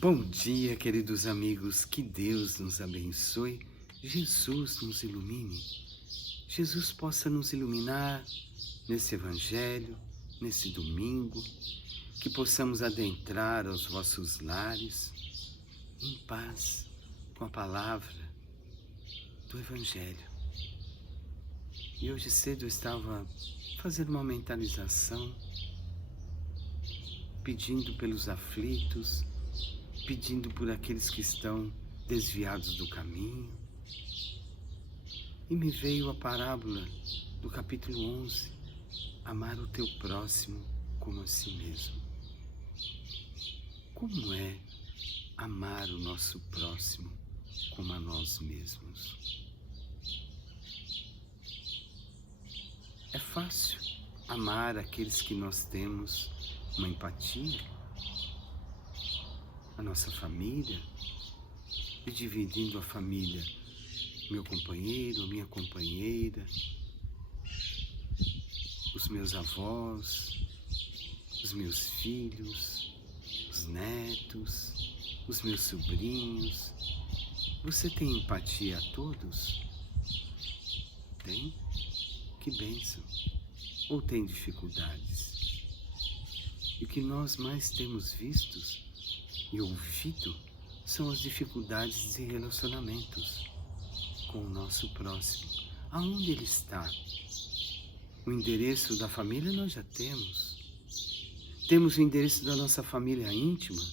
Bom dia, queridos amigos, que Deus nos abençoe, Jesus nos ilumine, Jesus possa nos iluminar nesse Evangelho, nesse domingo, que possamos adentrar aos vossos lares em paz com a palavra do Evangelho. E hoje cedo eu estava fazendo uma mentalização, pedindo pelos aflitos, pedindo por aqueles que estão desviados do caminho. E me veio a parábola do capítulo 11, amar o teu próximo como a si mesmo. Como é amar o nosso próximo como a nós mesmos? É fácil amar aqueles que nós temos uma empatia, a nossa família, e dividindo a família, meu companheiro, a minha companheira, os meus avós, os meus filhos, os netos, os meus sobrinhos. Você tem empatia a todos? Tem? Que bênção! Ou tem dificuldades? E o que nós mais temos visto e ouvido são as dificuldades de relacionamentos com o nosso próximo. Aonde ele está? O endereço da família nós já temos. Temos o endereço da nossa família íntima?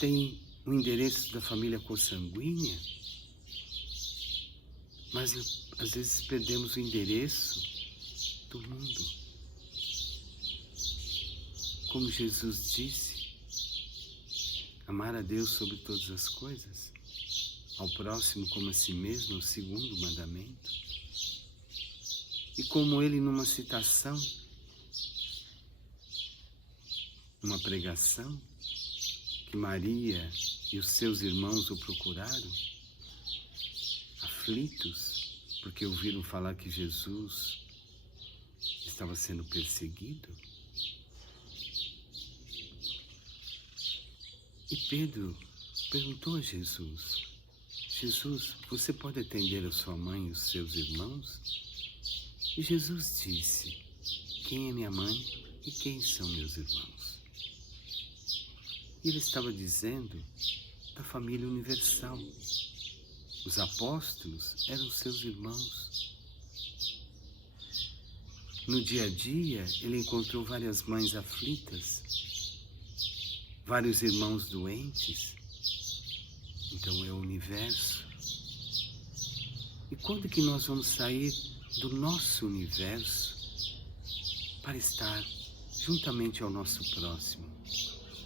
Tem o endereço da família consanguínea? Mas às vezes perdemos o endereço do mundo. Como Jesus disse, amar a Deus sobre todas as coisas, ao próximo como a si mesmo, o segundo mandamento. E como ele numa citação, numa pregação, que Maria e os seus irmãos o procuraram, aflitos, porque ouviram falar que Jesus estava sendo perseguido. E Pedro perguntou a Jesus, Jesus, você pode atender a sua mãe e os seus irmãos? E Jesus disse, quem é minha mãe e quem são meus irmãos? E ele estava dizendo da família universal. Os apóstolos eram seus irmãos. No dia a dia, ele encontrou várias mães aflitas, vários irmãos doentes. Então é o universo. E quando que nós vamos sair do nosso universo para estar juntamente ao nosso próximo,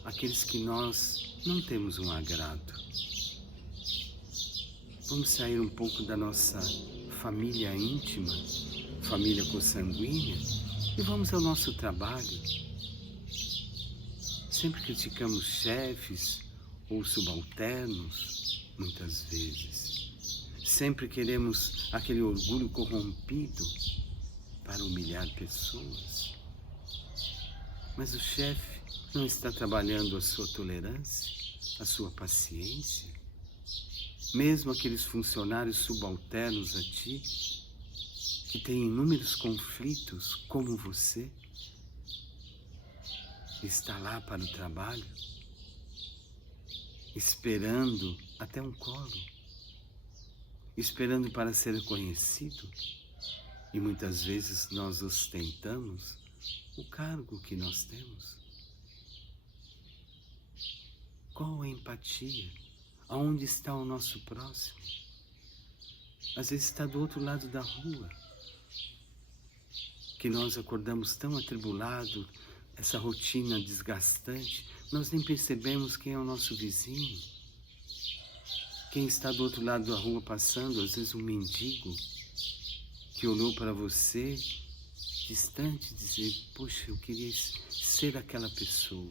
aqueles que nós não temos um agrado? Vamos sair um pouco da nossa família íntima, família consanguínea, e vamos ao nosso trabalho. Sempre criticamos chefes ou subalternos, muitas vezes. Sempre queremos aquele orgulho corrompido para humilhar pessoas. Mas o chefe não está trabalhando a sua tolerância, a sua paciência? Mesmo aqueles funcionários subalternos a ti, que têm inúmeros conflitos como você, está lá para o trabalho, esperando até um colo, esperando para ser reconhecido, e muitas vezes nós ostentamos o cargo que nós temos. Qual a empatia? Aonde está o nosso próximo? Às vezes está do outro lado da rua, que nós acordamos tão atribulados, essa rotina desgastante, nós nem percebemos quem é o nosso vizinho. Quem está do outro lado da rua passando, às vezes um mendigo, que olhou para você, distante, dizer, poxa, eu queria ser aquela pessoa,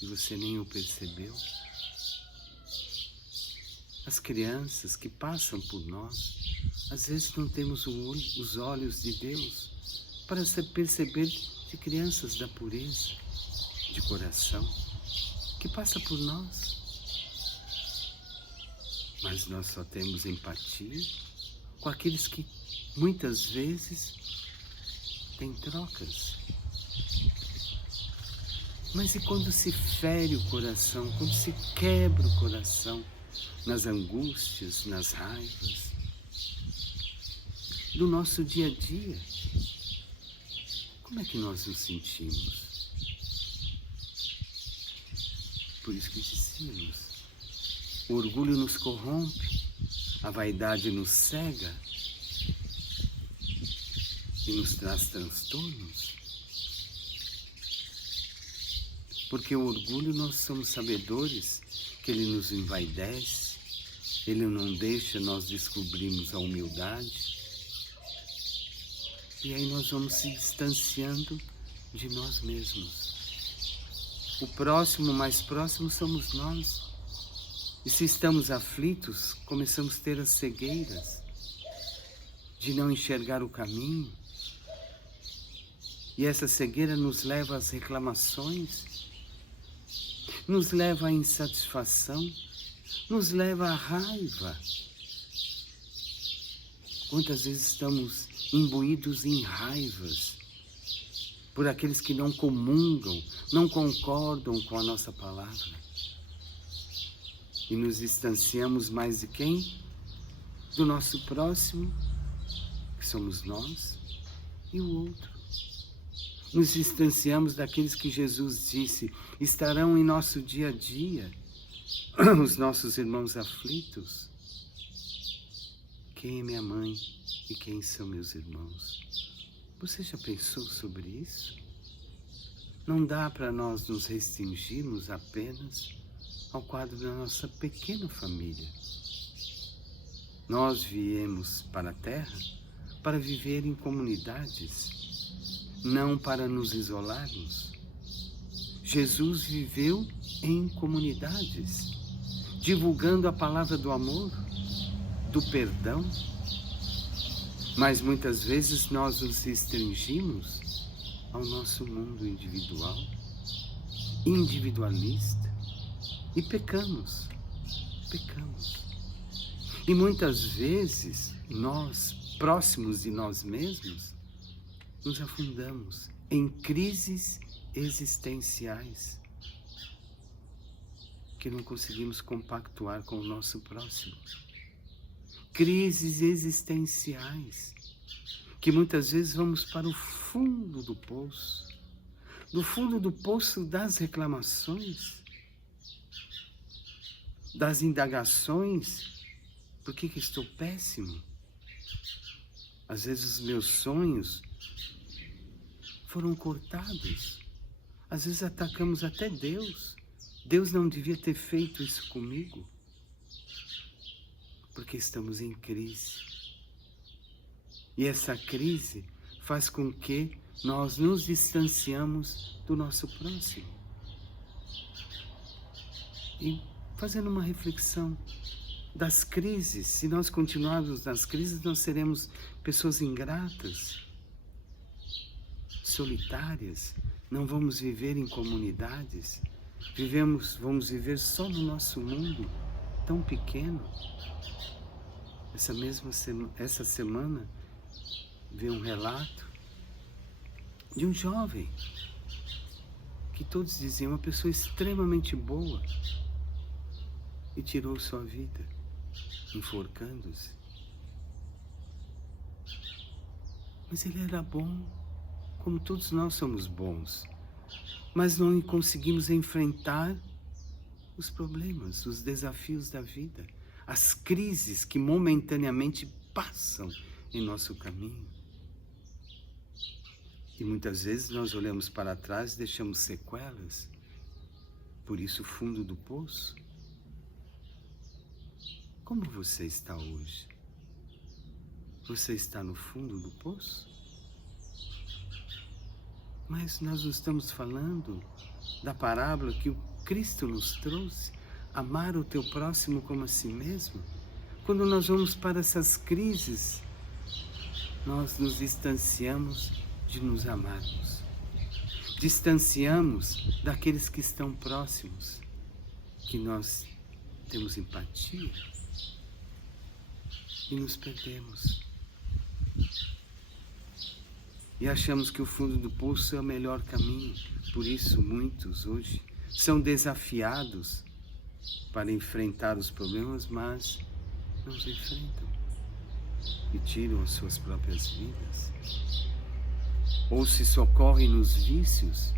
e você nem o percebeu. As crianças que passam por nós, às vezes não temos os olhos de Deus para perceber de crianças da pureza de coração. que passa por nós. Mas nós só temos empatia com aqueles que muitas vezes têm trocas. Mas e quando se fere o coração, quando se quebra o coração nas angústias, nas raivas do nosso dia a dia? Como é que nós nos sentimos? Por isso que dizíamos, o orgulho nos corrompe, a vaidade nos cega e nos traz transtornos. Porque o orgulho, nós somos sabedores que ele nos envaidece, ele não deixa nós descobrirmos a humildade. E aí nós vamos se distanciando de nós mesmos. O próximo, mais próximo, somos nós. E se estamos aflitos, começamos a ter as cegueiras de não enxergar o caminho. E essa cegueira nos leva às reclamações, nos leva à insatisfação, nos leva à raiva. Quantas vezes estamos imbuídos em raivas por aqueles que não comungam, não concordam com a nossa palavra. E nos distanciamos mais de quem? Do nosso próximo, que somos nós, e o outro. Nos distanciamos daqueles que Jesus disse estarão em nosso dia a dia, os nossos irmãos aflitos. Quem é minha mãe e quem são meus irmãos? Você já pensou sobre isso? Não dá para nós nos restringirmos apenas ao quadro da nossa pequena família. Nós viemos para a Terra para viver em comunidades, não para nos isolarmos. Jesus viveu em comunidades, divulgando a palavra do amor, do perdão, mas muitas vezes nós nos restringimos ao nosso mundo individual, individualista, e pecamos. E muitas vezes nós, próximos de nós mesmos, nos afundamos em crises existenciais que não conseguimos compactuar com o nosso próximo. Crises existenciais que muitas vezes vamos para o fundo do poço, das reclamações, das indagações. Por que estou péssimo? Às vezes os meus sonhos foram cortados. Às vezes atacamos até Deus. Deus não devia ter feito isso comigo. Porque estamos em crise. E essa crise faz com que nós nos distanciamos do nosso próximo. E fazendo uma reflexão das crises, se nós continuarmos nas crises, nós seremos pessoas ingratas, solitárias, não vamos viver em comunidades, vamos viver só no nosso mundo tão pequeno. Essa semana veio um relato de um jovem que todos diziam uma pessoa extremamente boa e tirou sua vida, enforcando-se. Mas ele era bom, como todos nós somos bons, mas não conseguimos enfrentar os problemas, os desafios da vida, as crises que momentaneamente passam em nosso caminho. E muitas vezes nós olhamos para trás e deixamos sequelas, por isso o fundo do poço. Como você está hoje? Você está no fundo do poço? Mas nós não estamos falando da parábola que o Cristo nos trouxe, amar o teu próximo como a si mesmo. Quando nós vamos para essas crises, nós nos distanciamos de nos amarmos. Distanciamos daqueles que estão próximos. que nós temos empatia e nos perdemos. E achamos que o fundo do poço é o melhor caminho. Por isso, muitos hoje são desafiados para enfrentar os problemas, mas não os enfrentam e tiram as suas próprias vidas. Ou se socorrem nos vícios,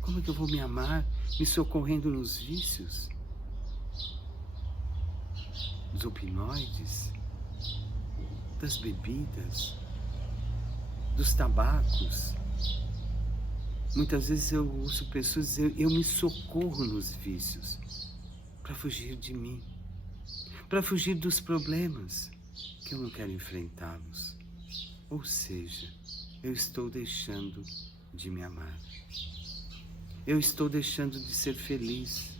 Como é que eu vou me amar me socorrendo nos vícios? Dos opioides, das bebidas, dos tabacos. Muitas vezes eu ouço pessoas dizer, eu me socorro nos vícios para fugir de mim, para fugir dos problemas que eu não quero enfrentá-los. Ou seja, eu estou deixando de me amar. Eu estou deixando de ser feliz.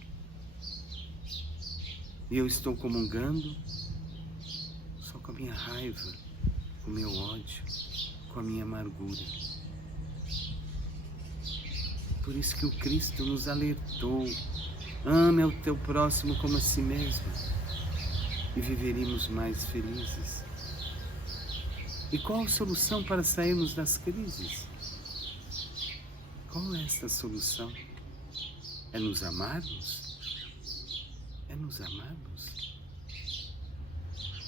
E eu estou comungando só com a minha raiva, com o meu ódio, com a minha amargura. Por isso que o Cristo nos alertou, ame o teu próximo como a si mesmo, e viveríamos mais felizes. E qual a solução para sairmos das crises? Qual é esta solução? É nos amarmos? É nos amarmos?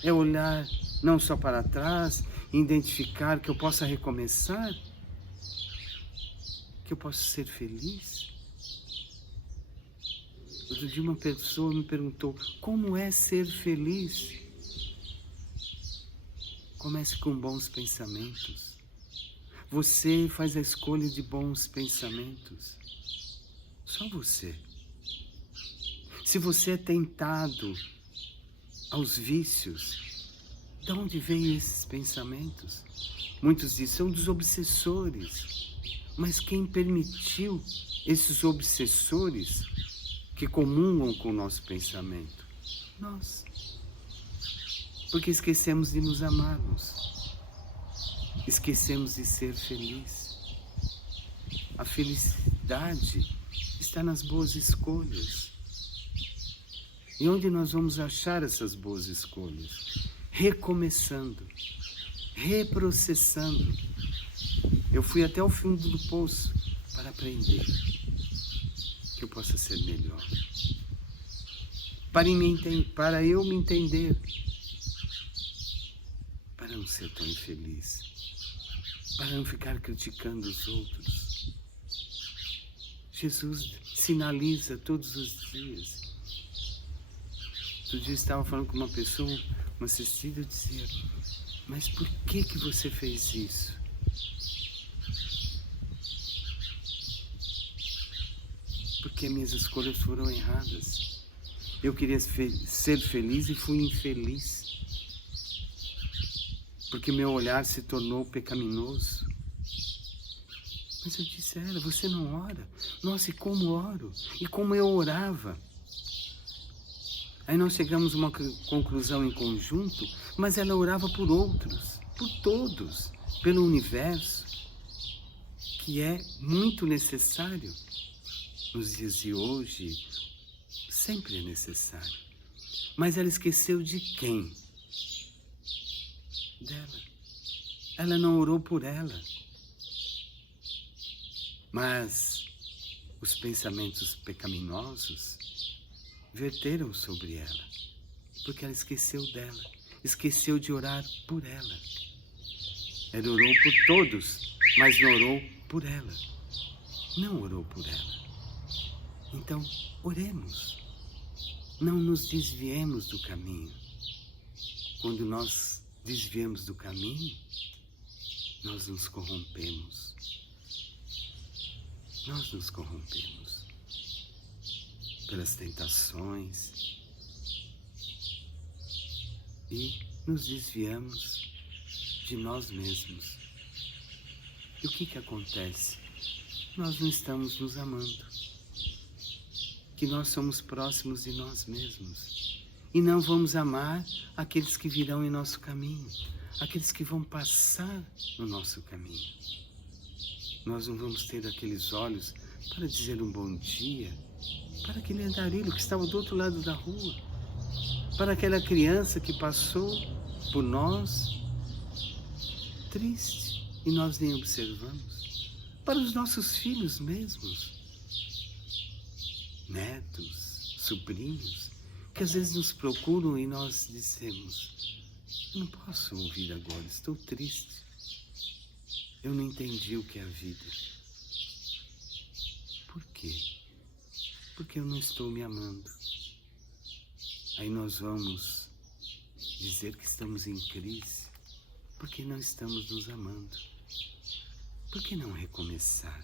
É olhar não só para trás, identificar que eu possa recomeçar? Que eu possa ser feliz? Outro dia uma pessoa me perguntou, como é ser feliz? Comece com bons pensamentos. Você faz a escolha de bons pensamentos. Só você. Se você é tentado aos vícios, de onde vêm esses pensamentos? Muitos dizem, são dos obsessores. Mas quem permitiu esses obsessores que comungam com o nosso pensamento? Nós. Porque esquecemos de nos amarmos. Esquecemos de ser feliz. A felicidade está nas boas escolhas. E onde nós vamos achar essas boas escolhas? Recomeçando, reprocessando. Eu fui até o fundo do poço para aprender que eu possa ser melhor. Para eu me entender, para não ser tão infeliz, para não ficar criticando os outros. Jesus sinaliza todos os dias. Outro dia eu estava falando com uma pessoa, uma assistida, eu dizia, mas por que você fez isso? Porque minhas escolhas foram erradas. Eu queria ser feliz e fui infeliz. Porque meu olhar se tornou pecaminoso. Mas eu disse a ela, você não ora? Nossa, e como oro? E como eu orava? Aí nós chegamos a uma conclusão em conjunto, mas ela orava por outros, por todos, pelo universo, que é muito necessário. Nos dias de hoje, sempre é necessário. Mas ela esqueceu de quem? Dela. Ela não orou por ela. Mas os pensamentos pecaminosos verteram sobre ela, porque ela esqueceu dela, esqueceu de orar por ela. Ela orou por todos, mas não orou por ela. Não orou por ela. Então, oremos. Não nos desviemos do caminho. Quando nós desviamos do caminho, nós nos corrompemos. Nós nos corrompemos pelas tentações e nos desviamos de nós mesmos. E o que acontece? Nós não estamos nos amando. Que nós somos próximos de nós mesmos. E não vamos amar aqueles que virão em nosso caminho, aqueles que vão passar no nosso caminho. Nós não vamos ter aqueles olhos para dizer um bom dia para aquele andarilho que estava do outro lado da rua, para aquela criança que passou por nós triste e nós nem observamos, para os nossos filhos mesmos, netos, sobrinhos, que às vezes nos procuram e nós dizemos: eu não posso ouvir agora, estou triste, eu não entendi o que é a vida. Por quê? Porque eu não estou me amando. Aí nós vamos dizer que estamos em crise, porque não estamos nos amando. Por que não recomeçar?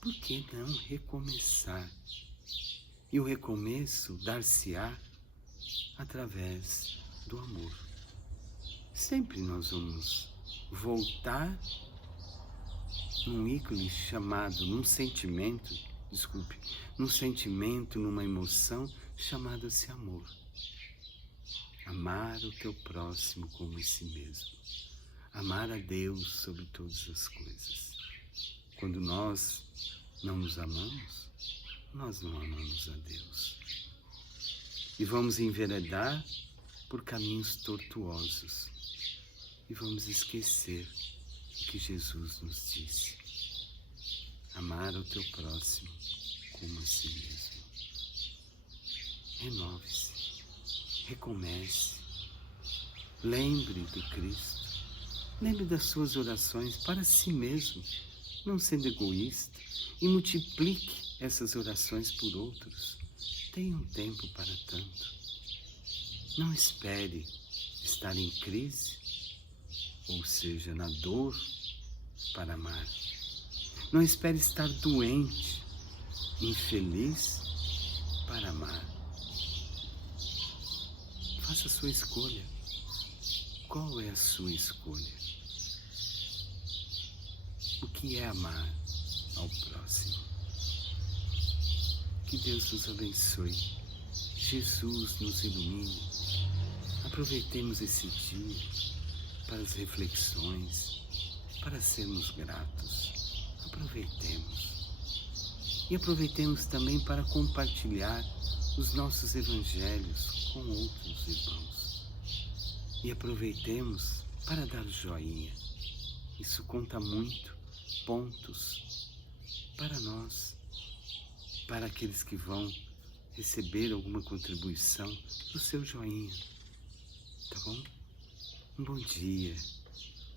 Por que não recomeçar? E o recomeço dar-se-á através do amor. Sempre nós vamos voltar num ícone chamado, num sentimento, numa emoção chamada-se amor. Amar o teu próximo como a si mesmo. Amar a Deus sobre todas as coisas. Quando nós não nos amamos, nós não amamos a Deus. E vamos enveredar por caminhos tortuosos. E vamos esquecer o que Jesus nos disse. Amar o teu próximo como a si mesmo. Renove-se. Recomece. Lembre do Cristo. Lembre das suas orações para si mesmo, não sendo egoísta, e multiplique essas orações por outros. Tenha um tempo para tanto. Não espere estar em crise, ou seja, na dor, para amar. Não espere estar doente, infeliz, para amar. Faça a sua escolha. Qual é a sua escolha? O que é amar ao próximo? Que Deus nos abençoe. Jesus nos ilumine. Aproveitemos esse dia para as reflexões, para sermos gratos. Aproveitemos. E aproveitemos também para compartilhar os nossos evangelhos com outros irmãos. E aproveitemos para dar joinha. Isso conta muito, pontos, para nós, para aqueles que vão receber alguma contribuição do seu joinha. Tá bom? Um bom dia,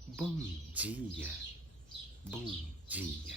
bom dia, bom dia.